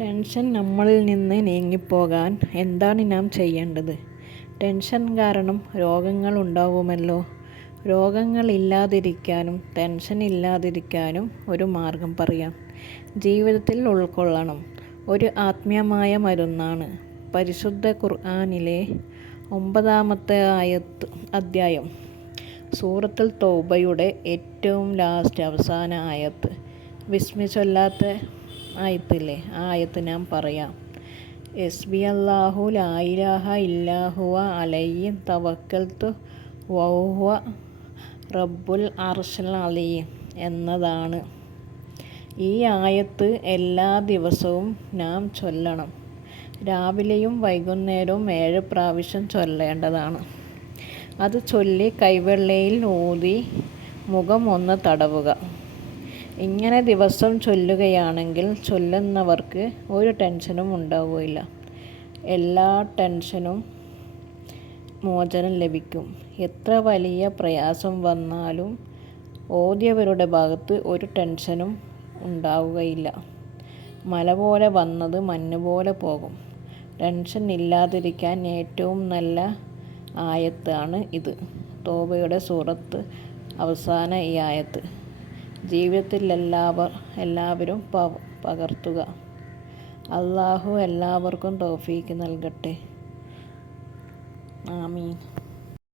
Tension നമ്മളിൽ നിന്ന് നീങ്ങിപ്പോകാൻ എന്താണ് നാം ചെയ്യേണ്ടത്? ടെൻഷൻ കാരണം രോഗങ്ങൾ ഉണ്ടാവുമല്ലോ. രോഗങ്ങൾ ഇല്ലാതിരിക്കാനും ടെൻഷൻ ഇല്ലാതിരിക്കാനും ഒരു മാർഗം പറയാം. ജീവിതത്തിൽ ഉൾക്കൊള്ളണം. ഒരു ആത്മീയമായ മരുന്നാണ്. പരിശുദ്ധ ഖുർആാനിലെ ഒമ്പതാമത്തെ ആയത്ത് അധ്യായം. സൂറത്തുൽ തൗബയുടെ ഏറ്റവും ലാസ്റ്റ് അവസാന ആയത്ത്. വിസ്മി ചൊല്ലാത്ത ആയത്തില്ലേ? ആ ആയത്ത് ഞാൻ പറയാം. എസ് ബി അള്ളാഹു ലായിലാഹ ഇല്ലാഹുവ അലയ്യ തവക്കൽത്തു വൗഹ റബ്ബുൽ അർഷൽ അലീം എന്നതാണ്. ഈ ആയത്ത് എല്ലാ ദിവസവും നാം ചൊല്ലണം. രാവിലെയും വൈകുന്നേരവും ഏഴ് പ്രാവശ്യം ചൊല്ലേണ്ടതാണ്. അത് ചൊല്ലി കൈവെള്ളയിൽ ഊതി മുഖം ഒന്ന് തടവുക. ഇങ്ങനെ ദിവസം ചൊല്ലുകയാണെങ്കിൽ ചൊല്ലുന്നവർക്ക് ഒരു ടെൻഷനും ഉണ്ടാവുകയില്ല. എല്ലാ ടെൻഷനും മോചനം ലഭിക്കും. എത്ര വലിയ പ്രയാസം വന്നാലും ഓതിയവരുടെ ഭാഗത്ത് ഒരു ടെൻഷനും ഉണ്ടാവുകയില്ല. മല പോലെ വന്നത് മഞ്ഞ് പോലെ പോകും. ടെൻഷൻ ഇല്ലാതിരിക്കാൻ ഏറ്റവും നല്ല ആയത്താണ് ഇത്. തോബയുടെ സൂറത്ത് അവസാന ഈ ആയത്ത്. ജീവിതത്തിൽ എല്ലാവർ എല്ലാവരും പകർത്തുക. അള്ളാഹു എല്ലാവർക്കും തോഫീക്ക് നൽകട്ടെ. ആമീൻ.